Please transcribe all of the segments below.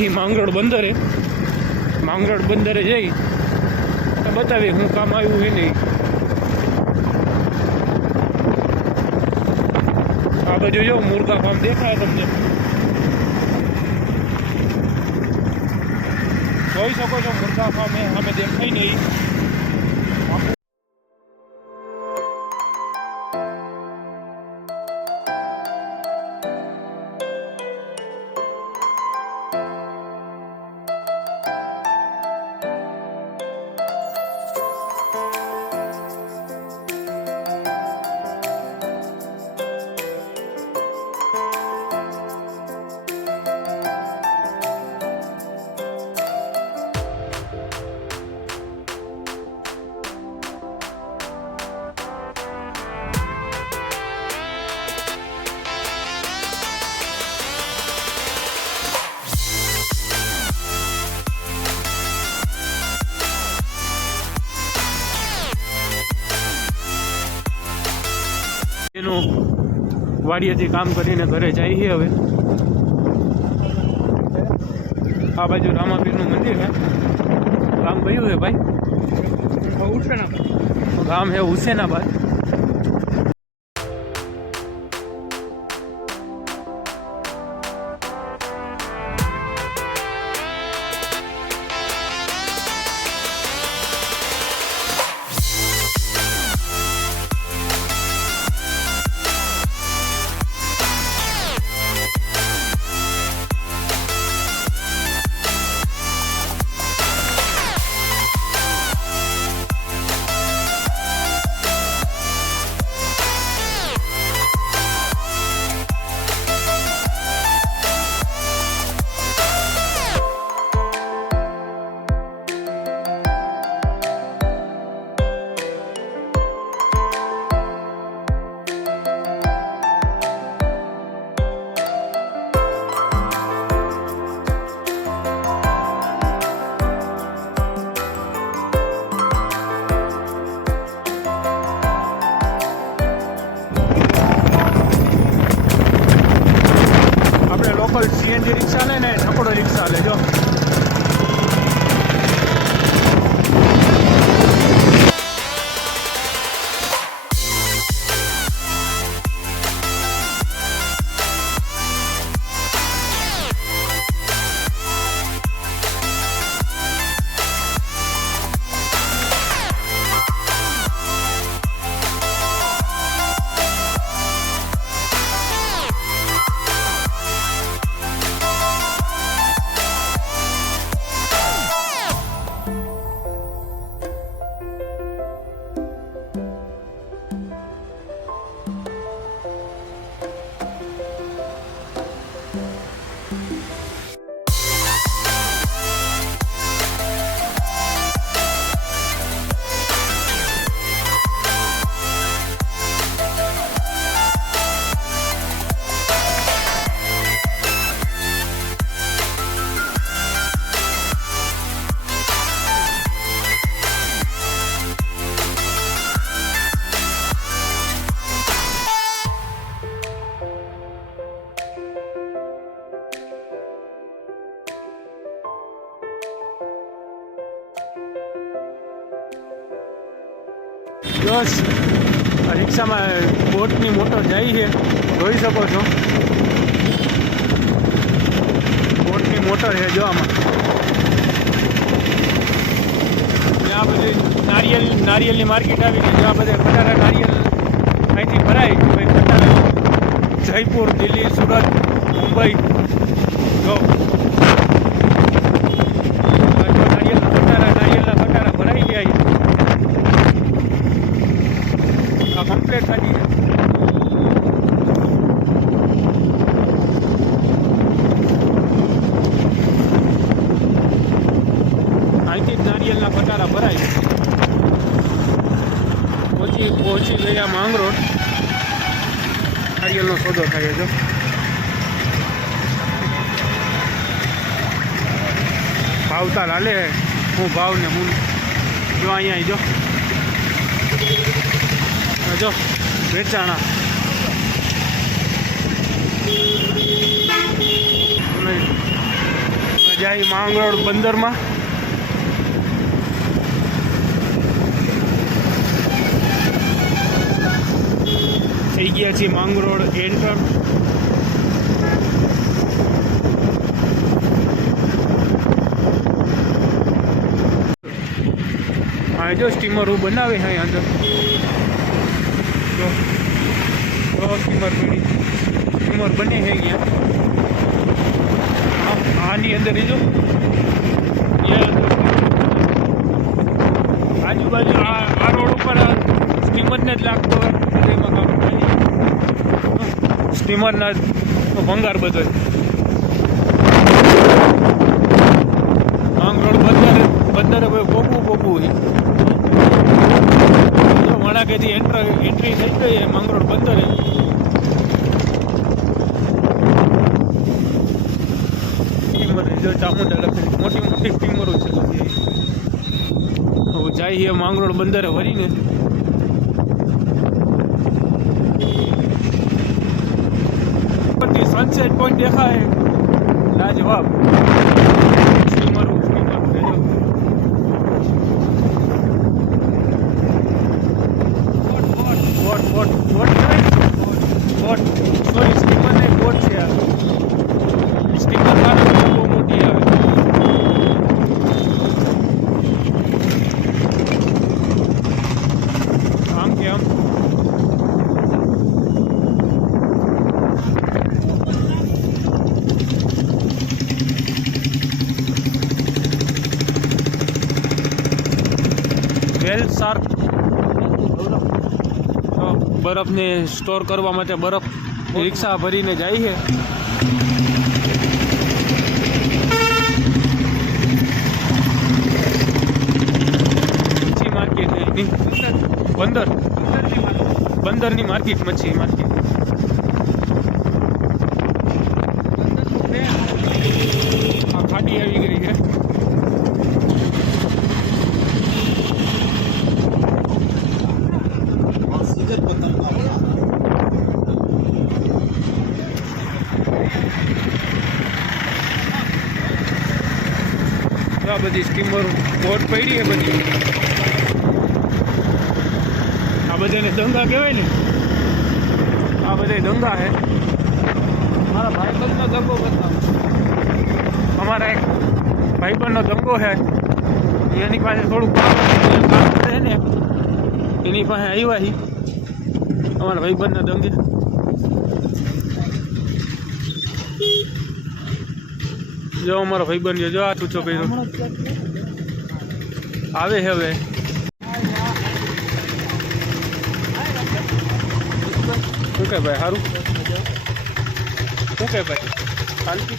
જઈ માંગરોળ બંદરે જઈ બતાવી હું કામ આવ્યું છે નહીં. આ બાજુ જો મુર્ગા ફાર્મ દેખાય તમને, જોઈ શકો છો મુર્ગા ફાર્મ અમે દેખાય નહીં. એનું વાડીએથી કામ કરીને ઘરે જાય છે. હવે આ બાજુ રામાપીરનું મંદિર છે. ગામ કયું છે ભાઈ? ગામ છે હુસેનાબાદ. સીએનજી રિક્ષા લે ને ઢકોડો રિક્ષા લેજો. બસ રિક્ષામાં બોટની મોટર જાય છે, જોઈ શકો છો. બોટની મોટર છે જો આમાં. ત્યાં બધી નારિયેલની માર્કેટ આવી ગઈ. આ બધા ખટારા નારિયેલ અહીંથી ભરાય. ભાઈ ખટારા જયપુર, દિલ્હી, સુરત, મુંબઈ જો નારિયેલના ખટારા ભરાઈ ગયા. આ કમ્પ્લેટ થતી છે. અહીંથી જ નારિયેલના ખટારા ભરાય. પહોંચી ગયા માંગરોળ. નારિયેલનો સોદો થાય છે. ભાવતા હાલે હું ભાવ ને હું જો અહીંયા જો વેચાણા જાય માંગરોળ બંદરમાં. થઈ ગયા છીએ માંગરોળ એન્ટર. હા જો સ્ટીમર બનાવે હા અંદર જો સ્ટીમર બને છે અહીંયા. આની અંદર જો આજુબાજુ આ રોડ ઉપર સ્ટીમરને જ લાગતો હોય એમાં કામ થાય. સ્ટીમરના ભંગાર બધો માંગરોળ બંદરે પોગવું હોય. વણાકેથી એન્ટ્રી થઈ ગઈ માંગરોળ બંદરે. જો ચામુંડા લખેલી મોટી મોટી સ્ટીમરો છે બધી. હવે જાય માંગરોળ બંદરે વળીને સનસેટ પોઈન્ટ દેખાય લાજવાબ. સ્ટીમરો સોરી સ્ટીમર ને બોટ છે. આ સ્ટીમર બહુ મોટી આવે. આમ કે આમ વેલ શાર્ક બરફને સ્ટોર કરવા માટે બરફ રિક્ષા ભરીને જાય છે. મચ્છી માર્કેટ બંદરની માર્કેટ મચ્છી માર્કેટ. આ ખાડી આવી ગઈ છે. આ બધી સ્ટીમર બોટ પડી છે બધી. આ બધાને દંગા કહેવાય ને. આ બધા દંગા છે. મારા ભાઈબંધનો દંગો બતાવો. અમારા એક ભાઈબંધનો દંગો છે. એની પાસે થોડુંક કામ છે ને એની પાસે આવ્યા હી અમારા ભાઈબંધના દંગે. જો અમારો ભાઈબંધ જો આ ટૂંચો કર્યો આવે છે. હવે શું કે ભાઈ સારું શું કે ભાઈ શાંતિ.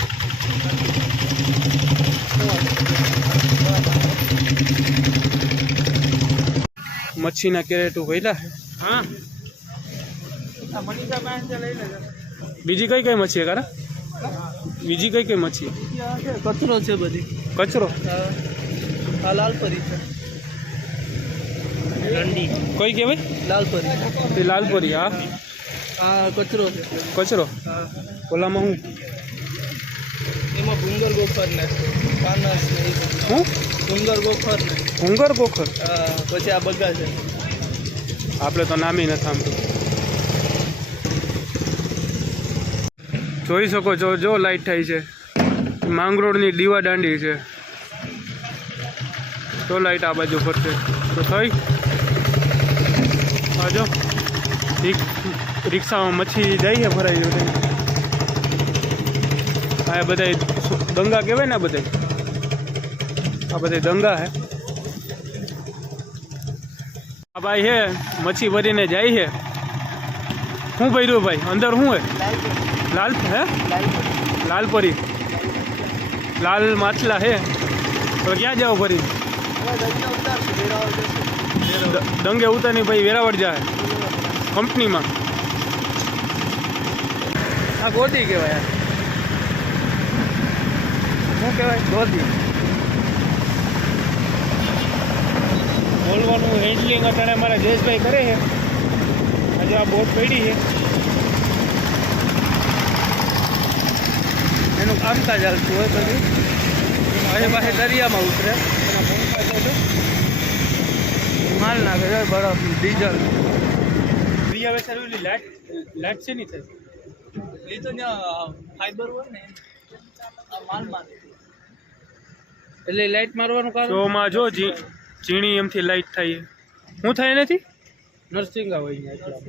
મચ્છીના કેરેટો ભર્યા છે. હા બીજી કઈ કઈ મચ્છી કારા? બીજી કઈ કઈ મચ્છી? કચરો છે બધી. કચરો આ લાલપરી છે. રંડી કઈ કહેવાય? લાલપરી. એ લાલપરી. હા આ કચરો છે. કચરો. હા ઓલામાં હું એમાં ભૂંગર ગોખર ને કાનસ ને એ બધું. હું ભૂંગર ગોખર ને ભૂંગર ગોખર. પછી આ બગા છે. આપણે તો નામી નથી સાંભળ્યું. જોઈ શકો છો જો લાઈટ થાય છે. માંગરોળની દીવા દાંડી છે તો લાઈટ આ બાજુ ફરશે તો થઈ. હા જો રિક્ષામાં મચ્છી જાય છે ભરાઈ. આ બધા દંગા કહેવાય ને. આ બધા દંગા હે. આ ભાઈ હે મચ્છી ભરીને જાય છે. શું ભર્યું ભાઈ અંદર? શું હે? લાલ હે લાલપરી. લાલ માછલા હે. તો ક્યાં જાઓ ફરી? દંગે ઉતારની ભાઈ વેરાવળ જાય કંપનીમાં. આ ગોદી કહેવાય. શું કહેવાય? ગોદી. બોલવાનું હેન્ડલિંગ અત્યારે અમારા જયેશભાઈ કરે છે. આજે આ બોટ પડી છે એનું કામકાજ ચાલતું હોય બધું. પાસે દરિયામાં ઉતરે અને પંખા તો માલ નાખે છે બરફ ડીઝલ પ્રિયા વેચારી લાઈટ છે નહીં થાય એ તો ત્યાં ફાઈબર હોય ને આ માલ મારે એટલે લાઈટ મારવાનું કારણ શોમાં જો ઝીણી એમથી લાઈટ થાય શું થાય નથી નરસિંગા હોય ને એટલા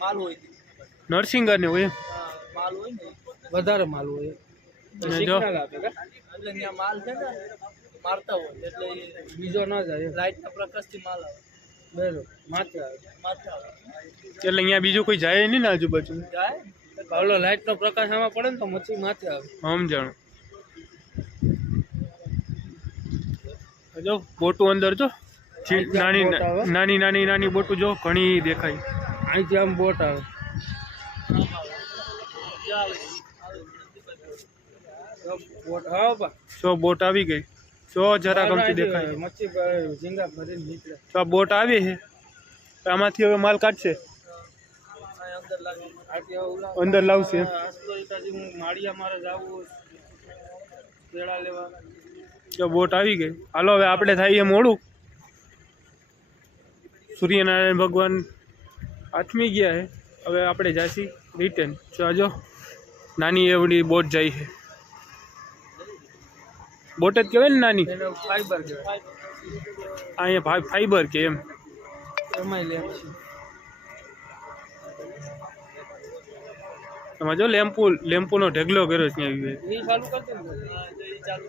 માલ હોય નરસિંગર ને હોય માલ હોય ને વધારે માલ હોય અને જો સિગ્નલ આપે એટલે ત્યાં માલ છે ને મારતા હોય એટલે બીજો ના જાય લાઈટના પ્રકાશથી માલ આવે બરોબર માથે આવે એટલે અહીંયા બીજું કોઈ જાય નહીં ને આજુબાજુ જાય પાવલો લાઈટનો પ્રકાશ આમાં પડે ને તો મચ્છી માથે આવે સમજાણું જો બોટું અંદર જો નાની નાની નાની નાની બોટું જો ઘણી દેખાય અહીંથી આમ બોટ આવે બોટ હા બા જો બોટ આવી ગઈ જો જરા ગમતી દેખાય મચ્છી ઝીંગા ભરીને નીકળે તો આ બોટ આવી છે આમાંથી હવે માલ કાઢશે અંદર લાવશે માળિયા મારે જવું પેડા લેવા જો બોટ આવી ગઈ હાલો હવે આપણે થાય મોડું સૂર્યનારાયણ ભગવાન આથમી ગયા છે હવે આપણે જાસી રિટર્ન જો નાની એવડી બોટ જાય છે બોટ જ કહેવાય ને નાની ફાઈબર અહીંયા ફાઈબર કે એમ એમાં લે એમાં જો લેમ્પુનો ઢગલો કર્યો છે અહીંયા એ ચાલુ કરતો ને એ ચાલુ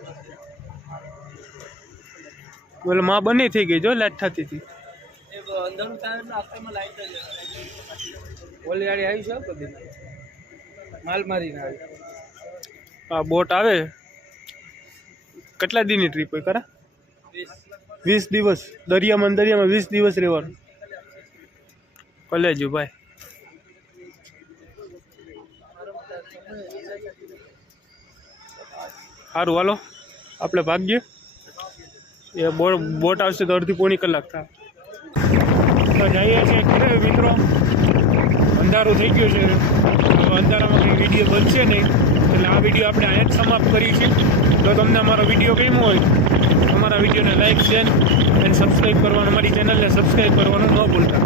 બોલે માં બની થઈ ગઈ જો લાઈટ થતી હતી અંદરનું ટાયર ને આખેમાં લાઈટ જ ઓલી ગાડી આવી છે કદી માલ મારીને આવી આ બોટ આવે કેટલા દીની ટ્રીપ હોય ખરા 20 દિવસ દરિયામાં 20 દિવસ રહેવાનું કલેજુ ભાઈ સારું હાલો આપણે ભાગ્ય એ બોટ આવશે તો અડધી પોણી કલાક થાય તો જઈએ છીએ ઘરે મિત્રો અંધારું થઈ ગયું છે અંધારામાં કંઈ વિડીયો બનશે નહીં એટલે આ વિડીયો આપણે અહીંયા જ સમાપ્ત કરી છે જો તમને અમારો વિડીયો ગમ્યો હોય અમારા વિડીયોને લાઈક શેર અને સબસ્ક્રાઈબ કરવાનું અમારી ચેનલને સબસ્ક્રાઈબ કરવાનું ન ભૂલતા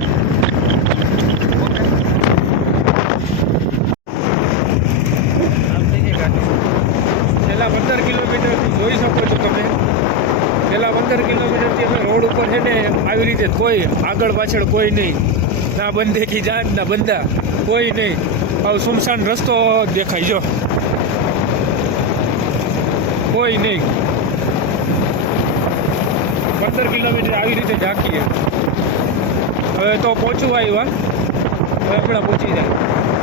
છેલ્લા 15 કિલોમીટરથી જોઈ શકો છો તમે છેલ્લા 15 કિલોમીટરથી અમે રોડ ઉપર છે ને આવી રીતે કોઈ આગળ પાછળ કોઈ નહીં ના બંદે કી જાન ના બંદા કોઈ નહીં હવે સુમસાન રસ્તો દેખાય જો કોઈ નહીં 15 કિલોમીટર આવી રીતે ઝાંકીએ હવે તો પહોંચવા આવ્યા હવે હમણાં પહોંચી જાય